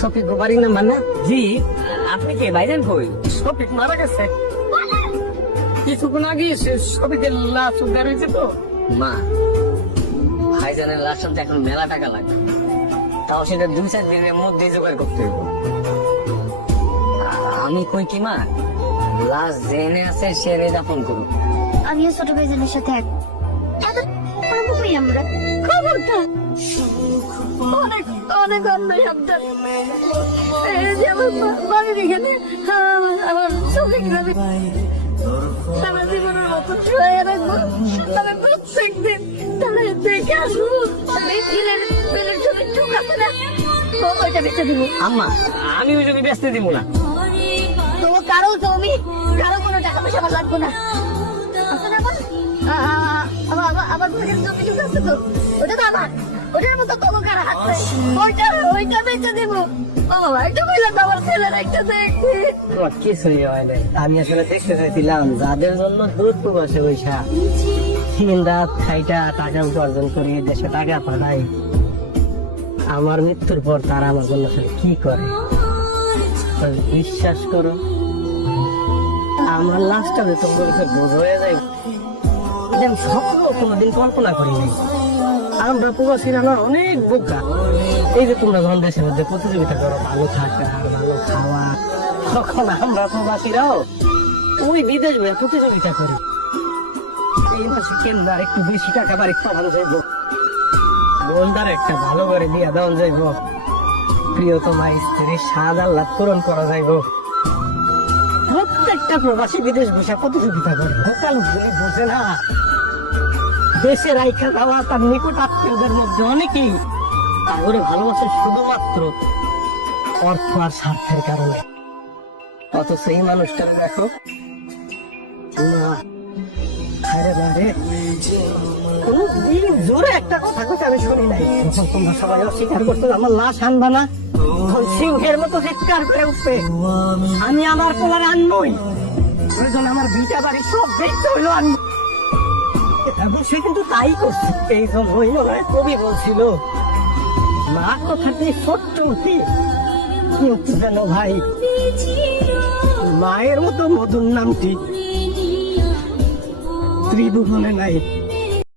শফিক বাড়ি না মানে? জি, আপনি কে? ভাইজান কই? শফিক মারা গেছে কিছুক্ষণ আগে। শফিকের লাশ উদ্ধার হয়েছে তো। মা, ভাইজানের লাশ আনতে এখন মেলা টাকা লাগবে, তাও সেটা 2-4 দিনের মধ্যে জোগাড় করতে হবে। আমি কই কি মা, লাশ জেনে আছে সে এনে দাফন করুন। আমিও ছোট ভাইজানের সাথে আমরা খবরটা অনেক অনেক অন্যায় আপনার। এই যে আমার বাড়ির এখানে আমার চোখে গ্রামে সারা জীবনের মতন শুয়ে রাখবো। তবে প্রত্যেক দিন তারা দেখে আসবো। বিলের জমি চুক আছে না, ওইটা বেঁচে দিব। আম্মা, আমি ওই জমি বেচতে দিব না। তো কারো জমি, কারো কোনো টাকা পয়সা আমার লাগবে না। আছে না আমার ভাগের জমি চুক আছে তো, ওটা তো আমার। ওটার মতো কোনো কারো হাত নেই। ওইটা বেঁচে দিব। ও একটা বললাম আমার ছেলের একটা দেখবি। তোমার কিছুই হয় নাই। আমি আসলে দেখতে চাইছিলাম যাদের জন্য দূর প্রবাসে বৈশা দিন রাত খাইটা টাকা উপার্জন করি, দেশে টাকা পাঠাই, আমার মৃত্যুর পর তারা আমার জন্য আসলে কি করে। বিশ্বাস করো, আমার লাশটা যে তোমার কাছে বোঝ হয়ে যায়, আমি স্বপ্ন কোনোদিন কল্পনা করি নাই। আমরা প্রবাসীরা না অনেক বোকা। এই যে তোমরা যখন দেশের মধ্যে প্রতিযোগিতা করো ভালো থাকা আর ভালো খাওয়া, তখন আমরা প্রবাসীরাও ওই বিদেশ বয়ে প্রতিযোগিতা করি। এই মাসে কেন্দ্র আর একটু বেশি টাকা বাড়ি পাঠানো যাইব, বোনদার একটা ভালো করে দিয়া দেওয়া যাইব, প্রিয়তমা স্ত্রীর স্বাদ আহ্লাদ পূরণ করা যাইব। প্রত্যেকটা প্রবাসী বিদেশ বসে প্রতিযোগিতা করে। বোকা লোকগুলি বোঝে না, দেশে রাইখা যাওয়া তার নিকট আত্মীয়দের মধ্যে অনেকেই তাহলে ভালোবাসে শুধুমাত্র অর্থ আর স্বার্থের কারণে। অথচ এই মানুষটারে দেখো না, আরে না রে, কোনদিন জোরে একটা কথা কথা আমি শুনি নাই। যখন তোমরা সবাই অস্বীকার করতো আমার লাশ আনবা না, তখন সিংহের মতো চিৎকার করে উঠবে আমি আমার পোলার আনবই, প্রয়োজন আমার ভিটা বাড়ি সব দেখতে হইলো আনবো। এবং সে কিন্তু তাই করছে। এই জন্যই মনে হয় কবি বলছিল, মা কথাটি সত্য কিন্তু যেন ভাই মায়ের মতো মধুর নামটি ত্রিভুবনে নাই।